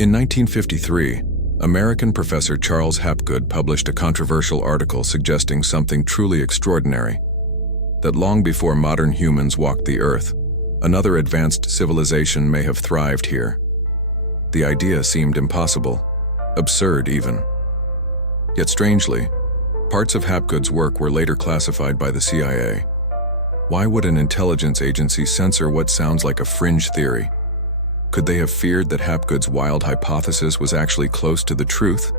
In 1953, American professor Charles Hapgood published a controversial article suggesting something truly extraordinary: that long before modern humans walked the earth, another advanced civilization may have thrived here. The idea seemed impossible, absurd even. Yet strangely, parts of Hapgood's work were later classified by the CIA. Why would an intelligence agency censor what sounds like a fringe theory? Could they have feared that Hapgood's wild hypothesis was actually close to the truth?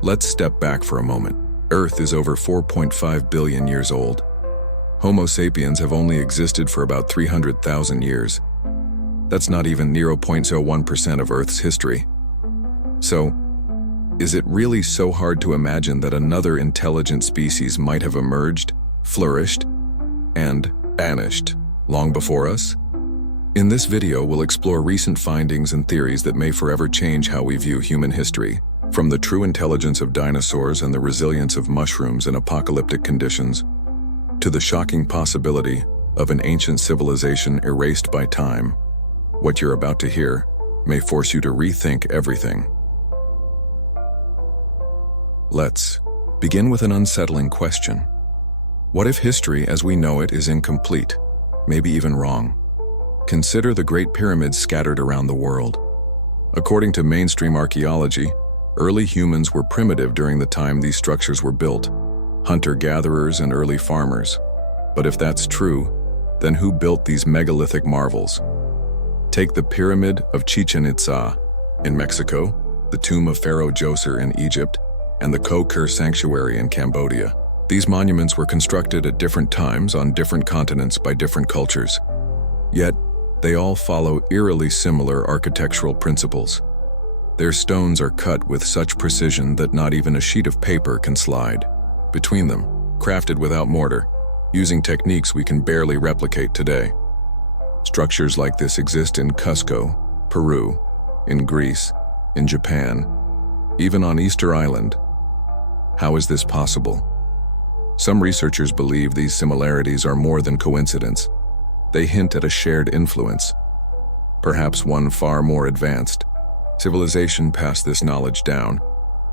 Let's step back for a moment. Earth is over 4.5 billion years old. Homo sapiens have only existed for about 300,000 years. That's not even 0.01% of Earth's history. So, is it really so hard to imagine that another intelligent species might have emerged, flourished, and vanished long before us? In this video, we'll explore recent findings and theories that may forever change how we view human history, from the true intelligence of dinosaurs and the resilience of mushrooms in apocalyptic conditions, to the shocking possibility of an ancient civilization erased by time. What you're about to hear may force you to rethink everything. Let's begin with an unsettling question. What if history as we know it is incomplete, maybe even wrong? Consider the Great Pyramids scattered around the world. According to mainstream archaeology, early humans were primitive during the time these structures were built, hunter-gatherers and early farmers. But if that's true, then who built these megalithic marvels? Take the Pyramid of Chichen Itza in Mexico, the tomb of Pharaoh Djoser in Egypt, and the Ko-Ker Sanctuary in Cambodia. These monuments were constructed at different times on different continents by different cultures. Yet, they all follow eerily similar architectural principles. Their stones are cut with such precision that not even a sheet of paper can slide between them, crafted without mortar, using techniques we can barely replicate today. Structures like this exist in Cusco, Peru, in Greece, in Japan, even on Easter Island. How is this possible? Some researchers believe these similarities are more than coincidence. They hint at a shared influence, perhaps one far more advanced. Civilization passed this knowledge down,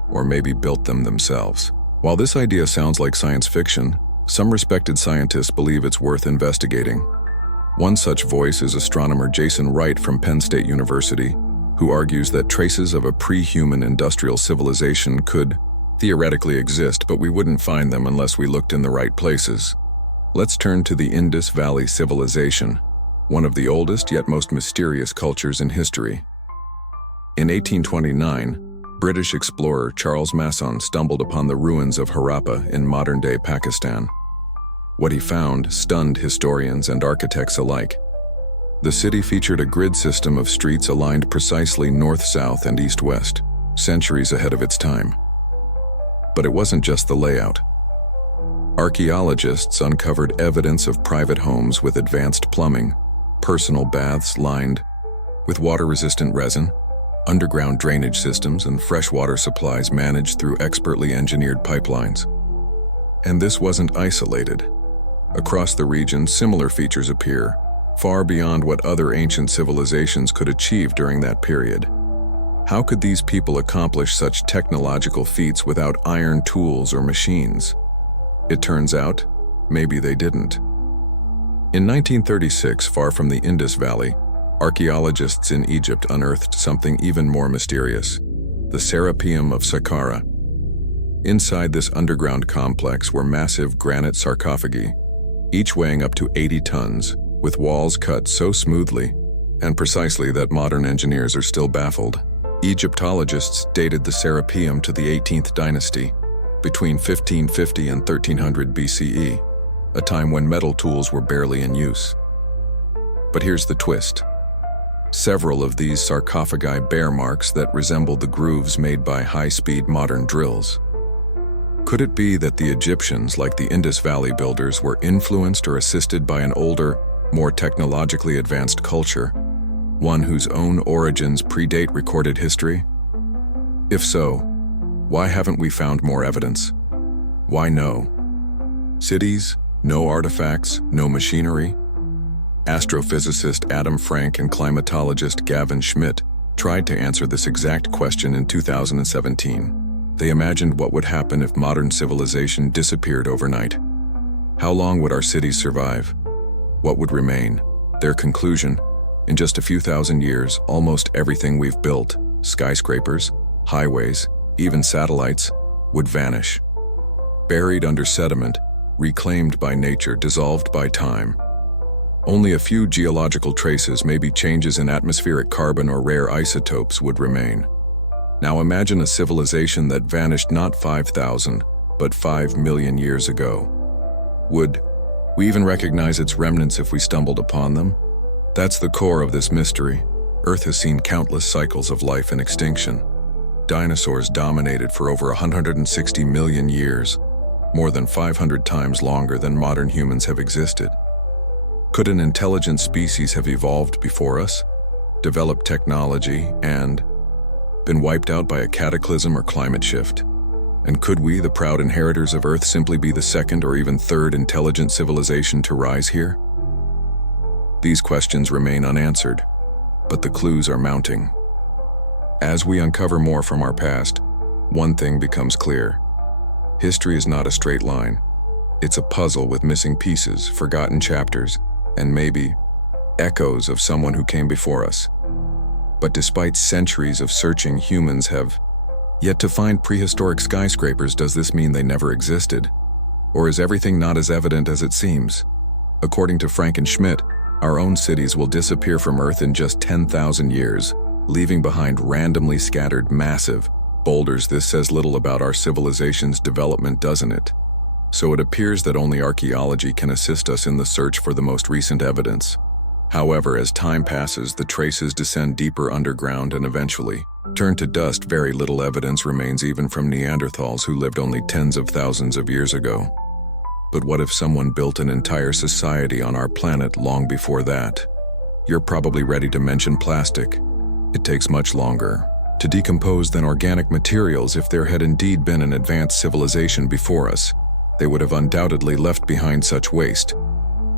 or maybe built them themselves. While this idea sounds like science fiction, some respected scientists believe it's worth investigating. One such voice is astronomer Jason Wright from Penn State University, who argues that traces of a pre-human industrial civilization could theoretically exist, but we wouldn't find them unless we looked in the right places. Let's turn to the Indus Valley Civilization, one of the oldest yet most mysterious cultures in history. In 1829, British explorer Charles Masson stumbled upon the ruins of Harappa in modern-day Pakistan. What he found stunned historians and architects alike. The city featured a grid system of streets aligned precisely north-south and east-west, centuries ahead of its time. But it wasn't just the layout. Archaeologists uncovered evidence of private homes with advanced plumbing, personal baths lined with water-resistant resin, underground drainage systems, and freshwater supplies managed through expertly engineered pipelines. And this wasn't isolated. Across the region, similar features appear, far beyond what other ancient civilizations could achieve during that period. How could these people accomplish such technological feats without iron tools or machines? It turns out, maybe they didn't. In 1936, far from the Indus Valley, archaeologists in Egypt unearthed something even more mysterious: the Serapeum of Saqqara. Inside this underground complex were massive granite sarcophagi, each weighing up to 80 tons, with walls cut so smoothly and precisely that modern engineers are still baffled. Egyptologists dated the Serapeum to the 18th dynasty, between 1550 and 1300 BCE, a time when metal tools were barely in use. But here's the twist. Several of these sarcophagi bear marks that resemble the grooves made by high-speed modern drills. Could it be that the Egyptians, like the Indus Valley builders, were influenced or assisted by an older, more technologically advanced culture, one whose own origins predate recorded history? If so, why haven't we found more evidence? Why no cities, no artifacts, no machinery? Astrophysicist Adam Frank and climatologist Gavin Schmidt tried to answer this exact question in 2017. They imagined what would happen if modern civilization disappeared overnight. How long would our cities survive? What would remain? Their conclusion: in just a few thousand years, almost everything we've built, skyscrapers, highways, even satellites, would vanish. Buried under sediment, reclaimed by nature, dissolved by time. Only a few geological traces, maybe changes in atmospheric carbon or rare isotopes, would remain. Now imagine a civilization that vanished not 5,000, but 5 million years ago. Would we even recognize its remnants if we stumbled upon them? That's the core of this mystery. Earth has seen countless cycles of life and extinction. Dinosaurs dominated for over 160 million years, more than 500 times longer than modern humans have existed. Could an intelligent species have evolved before us, developed technology, and been wiped out by a cataclysm or climate shift? And could we, the proud inheritors of Earth, simply be the second or even third intelligent civilization to rise here? These questions remain unanswered, but the clues are mounting. As we uncover more from our past, one thing becomes clear. History is not a straight line. It's a puzzle with missing pieces, forgotten chapters, and maybe echoes of someone who came before us. But despite centuries of searching, humans have yet to find prehistoric skyscrapers. Does this mean they never existed? Or is everything not as evident as it seems? According to Schmidt, our own cities will disappear from Earth in just 10,000 years, leaving behind randomly scattered massive boulders. This says little about our civilization's development, doesn't it? So it appears that only archaeology can assist us in the search for the most recent evidence. However, as time passes, the traces descend deeper underground and eventually turn to dust. Very little evidence remains even from Neanderthals who lived only tens of thousands of years ago. But what if someone built an entire society on our planet long before that? You're probably ready to mention plastic. It takes much longer to decompose than organic materials. If there had indeed been an advanced civilization before us, they would have undoubtedly left behind such waste.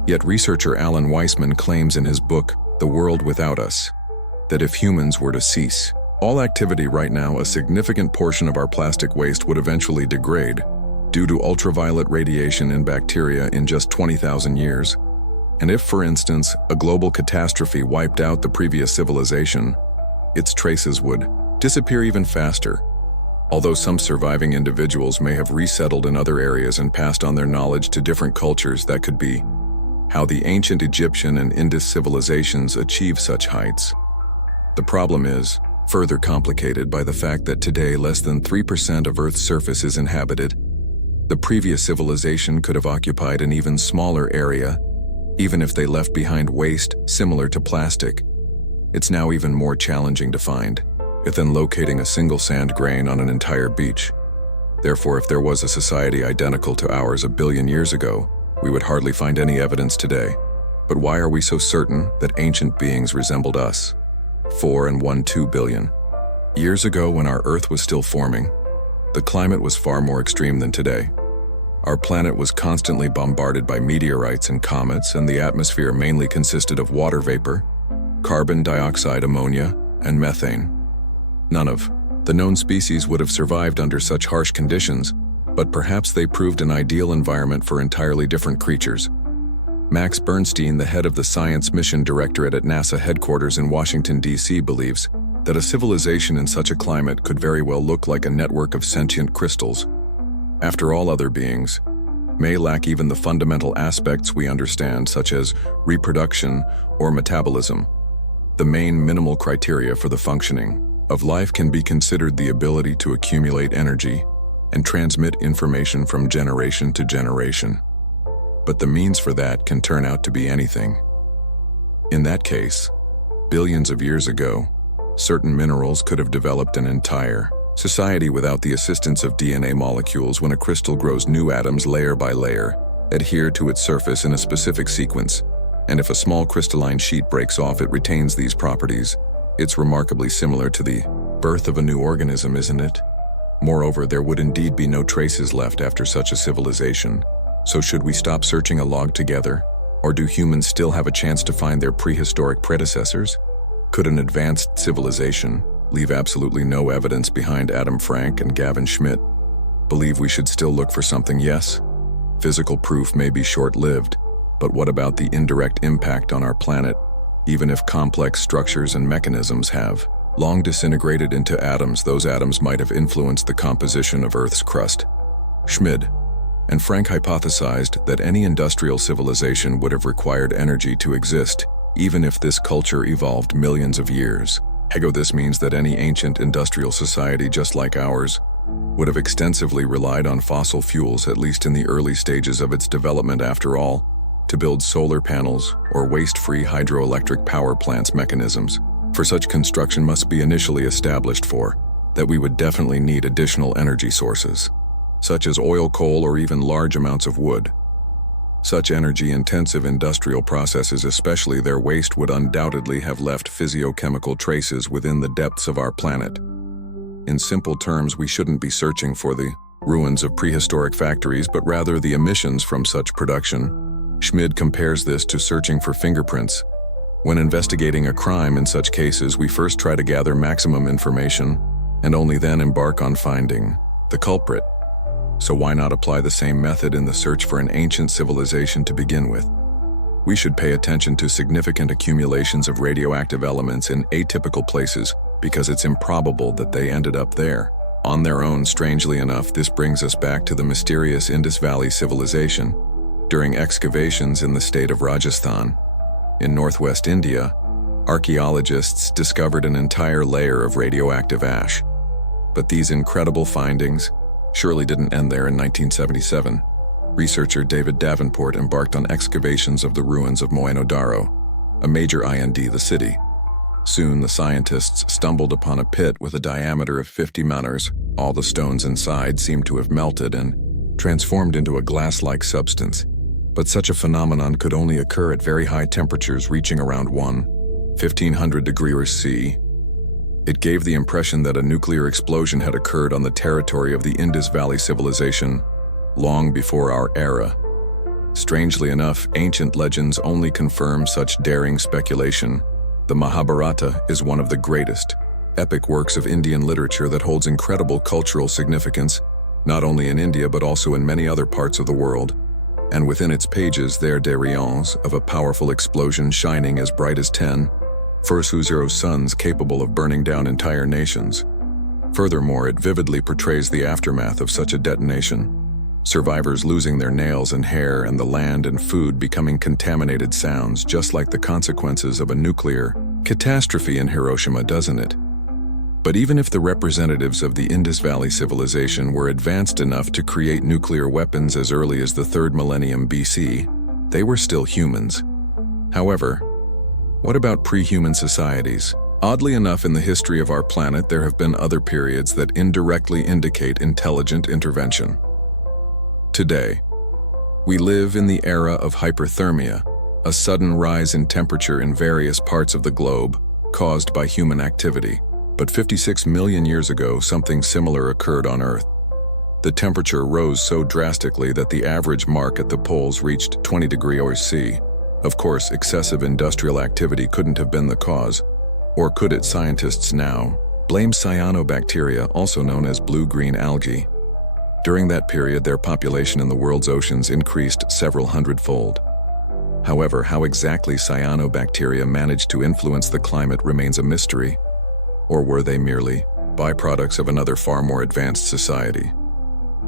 Yet researcher Alan Weissman claims in his book, The World Without Us, that if humans were to cease all activity right now, a significant portion of our plastic waste would eventually degrade due to ultraviolet radiation and bacteria in just 20,000 years. And if, for instance, a global catastrophe wiped out the previous civilization, its traces would disappear even faster. Although some surviving individuals may have resettled in other areas and passed on their knowledge to different cultures, that could be how the ancient Egyptian and Indus civilizations achieved such heights. The problem is further complicated by the fact that today less than 3% of Earth's surface is inhabited. The previous civilization could have occupied an even smaller area, even if they left behind waste similar to plastic. It's now even more challenging to find than locating a single sand grain on an entire beach. Therefore, if there was a society identical to ours a billion years ago, we would hardly find any evidence today. But why are we so certain that ancient beings resembled us? 4.12 billion years ago, when our Earth was still forming, the climate was far more extreme than today. Our planet was constantly bombarded by meteorites and comets, and the atmosphere mainly consisted of water vapor, carbon dioxide, ammonia, and methane. None of the known species would have survived under such harsh conditions, but perhaps they proved an ideal environment for entirely different creatures. Max Bernstein, the head of the Science Mission Directorate at NASA headquarters in Washington, D.C., believes that a civilization in such a climate could very well look like a network of sentient crystals. After all, other beings may lack even the fundamental aspects we understand, such as reproduction or metabolism. The main minimal criteria for the functioning of life can be considered the ability to accumulate energy and transmit information from generation to generation. But the means for that can turn out to be anything. In that case, billions of years ago, certain minerals could have developed an entire society without the assistance of DNA molecules. When a crystal grows, new atoms, layer by layer, adhere to its surface in a specific sequence, and if a small crystalline sheet breaks off, it retains these properties. It's remarkably similar to the birth of a new organism, isn't it? Moreover, there would indeed be no traces left after such a civilization. So should we stop searching altogether? Or do humans still have a chance to find their prehistoric predecessors? Could an advanced civilization leave absolutely no evidence behind? Adam Frank and Gavin Schmidt believe we should still look for something. Yes, physical proof may be short-lived, but what about the indirect impact on our planet? Even if complex structures and mechanisms have long disintegrated into atoms, those atoms might have influenced the composition of Earth's crust. Schmidt and Frank hypothesized that any industrial civilization would have required energy to exist, even if this culture evolved millions of years ago. This means that any ancient industrial society just like ours would have extensively relied on fossil fuels, at least in the early stages of its development. After all, to build solar panels or waste-free hydroelectric power plants, mechanisms for such construction must be initially established for that we would definitely need additional energy sources, such as oil, coal, or even large amounts of wood. Such energy-intensive industrial processes, especially their waste, would undoubtedly have left physiochemical traces within the depths of our planet. In simple terms, we shouldn't be searching for the ruins of prehistoric factories, but rather the emissions from such production. Schmidt compares this to searching for fingerprints. When investigating a crime in such cases, we first try to gather maximum information and only then embark on finding the culprit. So why not apply the same method in the search for an ancient civilization to begin with? We should pay attention to significant accumulations of radioactive elements in atypical places because it's improbable that they ended up there on their own. Strangely enough, this brings us back to the mysterious Indus Valley civilization. During excavations in the state of Rajasthan, in northwest India, archaeologists discovered an entire layer of radioactive ash. But these incredible findings surely didn't end there. In 1977, researcher David Davenport embarked on excavations of the ruins of Mohenjo-Daro, a major Ind, the city. Soon the scientists stumbled upon a pit with a diameter of 50 meters. All the stones inside seemed to have melted and transformed into a glass-like substance. But such a phenomenon could only occur at very high temperatures, reaching around 1,500 degrees C. It gave the impression that a nuclear explosion had occurred on the territory of the Indus Valley civilization long before our era. Strangely enough, ancient legends only confirm such daring speculation. The Mahabharata is one of the greatest epic works of Indian literature that holds incredible cultural significance, not only in India but also in many other parts of the world. And within its pages there are rayons of a powerful explosion shining as bright as 10 Fursuzero's suns, capable of burning down entire nations. Furthermore, it vividly portrays the aftermath of such a detonation. Survivors losing their nails and hair, and the land and food becoming contaminated. Sounds just like the consequences of a nuclear catastrophe in Hiroshima, doesn't it? But even if the representatives of the Indus Valley civilization were advanced enough to create nuclear weapons as early as the 3rd millennium BC, they were still humans. However, what about pre-human societies? Oddly enough, in the history of our planet, there have been other periods that indirectly indicate intelligent intervention. Today, we live in the era of hyperthermia, a sudden rise in temperature in various parts of the globe caused by human activity. But 56 million years ago, something similar occurred on Earth. The temperature rose so drastically that the average mark at the poles reached 20 degrees C. Of course, excessive industrial activity couldn't have been the cause. Or could it? Scientists now blame cyanobacteria, also known as blue-green algae. During that period, their population in the world's oceans increased several hundredfold. However, how exactly cyanobacteria managed to influence the climate remains a mystery. Or were they merely byproducts of another far more advanced society?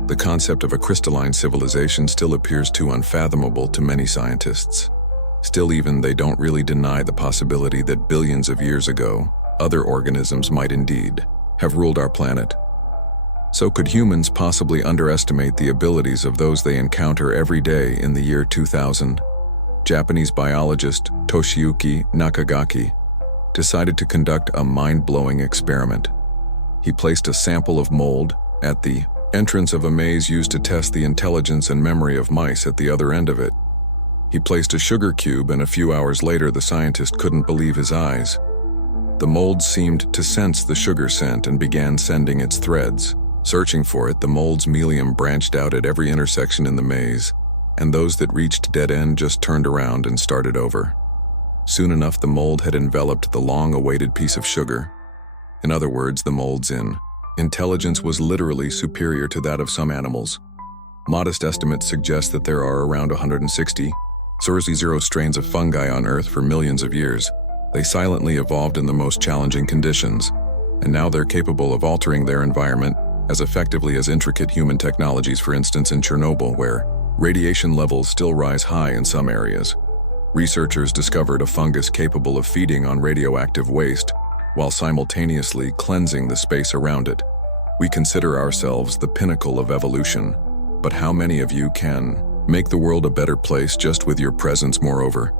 The concept of a crystalline civilization still appears too unfathomable to many scientists. Still, even they don't really deny the possibility that billions of years ago, other organisms might indeed have ruled our planet. So could humans possibly underestimate the abilities of those they encounter every day? In the year 2000, Japanese biologist Toshiyuki Nakagaki decided to conduct a mind-blowing experiment. He placed a sample of mold at the entrance of a maze used to test the intelligence and memory of mice at the other end of it. He placed a sugar cube, and a few hours later the scientist couldn't believe his eyes. The mold seemed to sense the sugar scent and began sending its threads. Searching for it, the mold's mycelium branched out at every intersection in the maze, and those that reached dead end just turned around and started over. Soon enough, the mold had enveloped the long-awaited piece of sugar. In other words, the mold's intelligence was literally superior to that of some animals. Modest estimates suggest that there are around 160 0 strains of fungi on Earth for millions of years. They silently evolved in the most challenging conditions, and now they're capable of altering their environment as effectively as intricate human technologies, for instance in Chernobyl, where radiation levels still rise high in some areas. Researchers discovered a fungus capable of feeding on radioactive waste while simultaneously cleansing the space around it. We consider ourselves the pinnacle of evolution, but how many of you can make the world a better place just with your presence, moreover?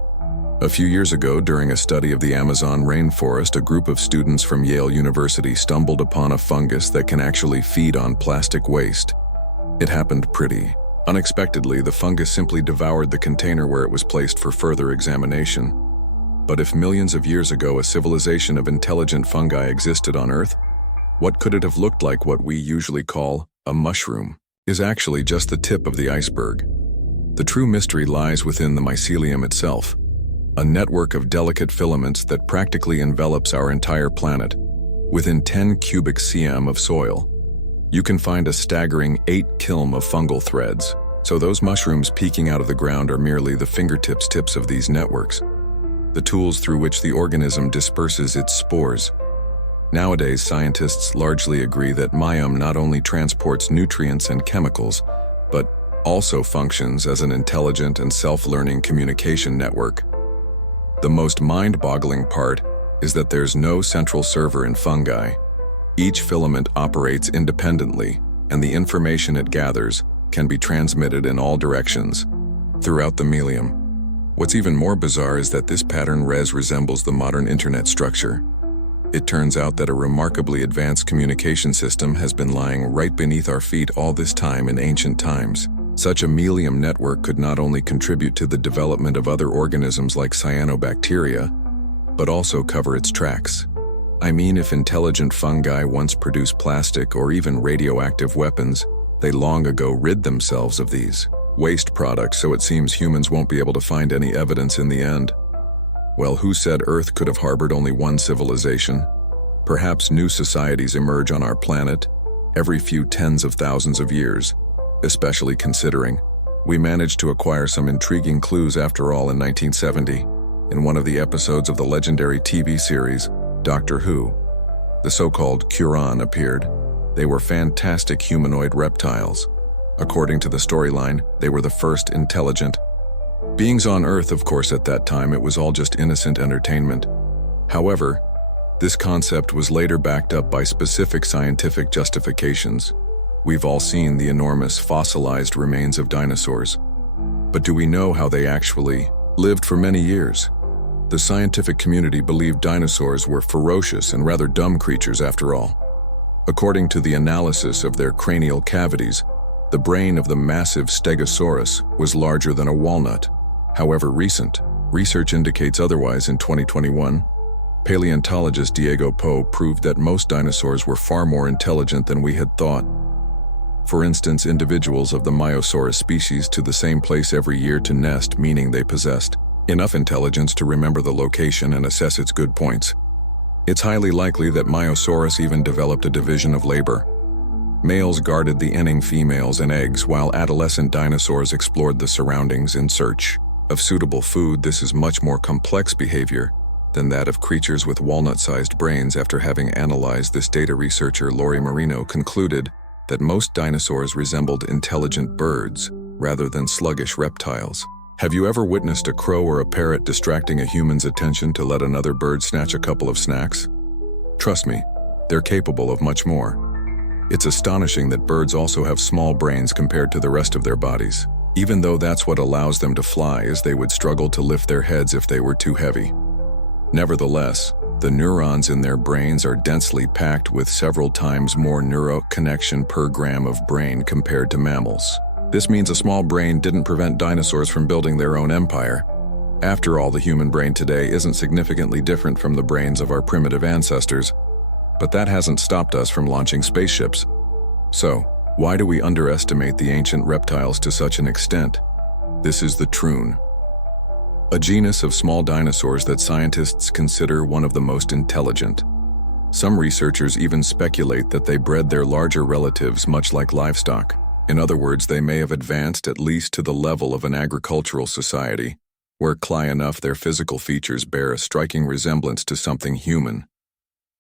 A few years ago, during a study of the Amazon rainforest, a group of students from Yale University stumbled upon a fungus that can actually feed on plastic waste. It happened pretty unexpectedly. The fungus simply devoured the container where it was placed for further examination. But if millions of years ago a civilization of intelligent fungi existed on Earth, what could it have looked like? What we usually call a mushroom is actually just the tip of the iceberg. The true mystery lies within the mycelium itself, a network of delicate filaments that practically envelops our entire planet. Within 10 cubic cm of soil, you can find a staggering 8 km of fungal threads. So those mushrooms peeking out of the ground are merely the tips of these networks, the tools through which the organism disperses its spores. Nowadays, scientists largely agree that mycelium not only transports nutrients and chemicals, but also functions as an intelligent and self-learning communication network. The most mind-boggling part is that there's no central server in fungi. Each filament operates independently, and the information it gathers can be transmitted in all directions throughout the mycelium. What's even more bizarre is that this pattern resembles the modern internet structure. It turns out that a remarkably advanced communication system has been lying right beneath our feet all this time in ancient times. Such a mycelium network could not only contribute to the development of other organisms like cyanobacteria, but also cover its tracks. I mean, if intelligent fungi once produced plastic or even radioactive weapons, they long ago rid themselves of these waste products, so it seems humans won't be able to find any evidence in the end. Well, who said Earth could have harbored only one civilization? Perhaps new societies emerge on our planet every few tens of thousands of years, especially considering we managed to acquire some intriguing clues after all in 1970, in one of the episodes of the legendary TV series Doctor Who. The so-called Quran appeared. They were fantastic humanoid reptiles. According to the storyline, they were the first intelligent beings on Earth. Of course, at that time, it was all just innocent entertainment. However, this concept was later backed up by specific scientific justifications. We've all seen the enormous fossilized remains of dinosaurs. But do we know how they actually lived for many years? The scientific community believed dinosaurs were ferocious and rather dumb creatures after all. According to the analysis of their cranial cavities, the brain of the massive Stegosaurus was larger than a walnut. However, recent research indicates otherwise. In 2021, paleontologist Diego Poe proved that most dinosaurs were far more intelligent than we had thought. For instance, individuals of the Myosaurus species to the same place every year to nest, meaning they possessed enough intelligence to remember the location and assess its good points. It's highly likely that Myosaurus even developed a division of labor. Males guarded the inning females and eggs, while adolescent dinosaurs explored the surroundings in search of suitable food. This is much more complex behavior than that of creatures with walnut-sized brains. After having analyzed this data, researcher Lori Marino concluded that most dinosaurs resembled intelligent birds rather than sluggish reptiles. Have you ever witnessed a crow or a parrot distracting a human's attention to let another bird snatch a couple of snacks? Trust me, they're capable of much more. It's astonishing that birds also have small brains compared to the rest of their bodies, even though that's what allows them to fly, as they would struggle to lift their heads if they were too heavy. Nevertheless, the neurons in their brains are densely packed with several times more neuro connection per gram of brain compared to mammals. This means a small brain didn't prevent dinosaurs from building their own empire. After all, the human brain today isn't significantly different from the brains of our primitive ancestors, but that hasn't stopped us from launching spaceships. So, why do we underestimate the ancient reptiles to such an extent? This is the troon. a genus of small dinosaurs that scientists consider one of the most intelligent. Some researchers even speculate that they bred their larger relatives much like livestock. In other words, they may have advanced at least to the level of an agricultural society, where close enough their physical features bear a striking resemblance to something human.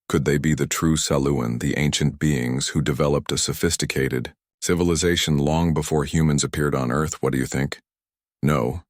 Could they be the true Saluan, the ancient beings who developed a sophisticated civilization long before humans appeared on Earth? What do you think? No,